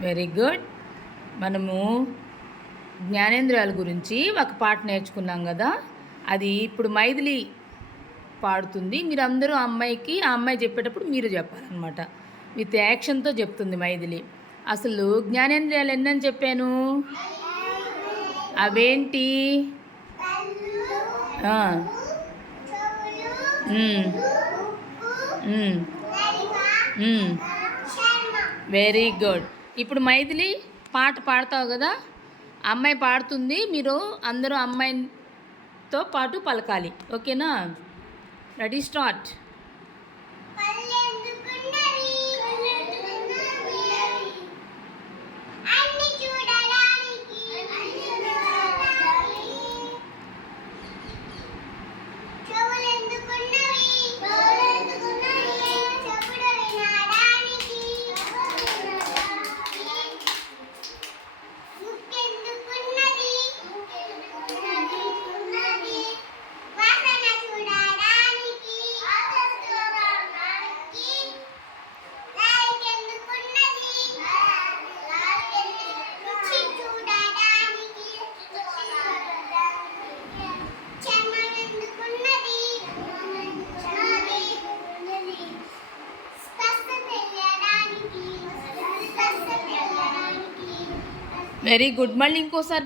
Very good మనము జ్ఞానేంద్రియాల గురించి ఒక పాట నేర్చుకున్నాం కదా? అది ఇప్పుడు మైథిలి పాడుతుంది. మీరు అందరూ ఆ అమ్మాయికి ఆ అమ్మాయి చెప్పేటప్పుడు మీరు చెప్పాలన్నమాట. విత్ యాక్షన్తో చెప్తుంది మైథిలి. అసలు జ్ఞానేంద్రియాలు ఎన్నని చెప్పాను? అవేంటి? వెరీ గుడ్ ఇప్పుడు మైథిలి పాట పాడతావు కదా అమ్మాయి పాడుతుంది మీరు అందరూ అమ్మాయితో పాటు పలకాలి. ఓకేనా? రెడీ స్టార్ట్ వెరీ గుడ్ మళ్ళీ ఇంకోసారి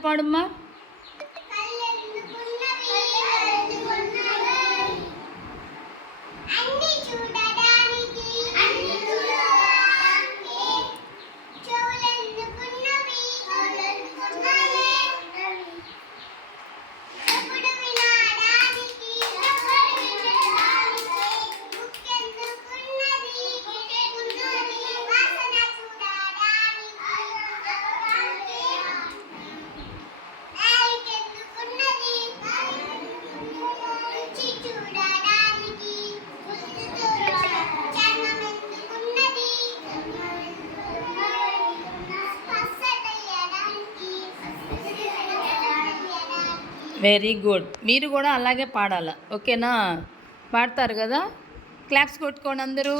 వెరీ గుడ్ మీరు కూడా అలాగే పాడాలి. ఓకేనా పాడతారు కదా? క్లాప్స్ కొట్టుకోండి అందరూ.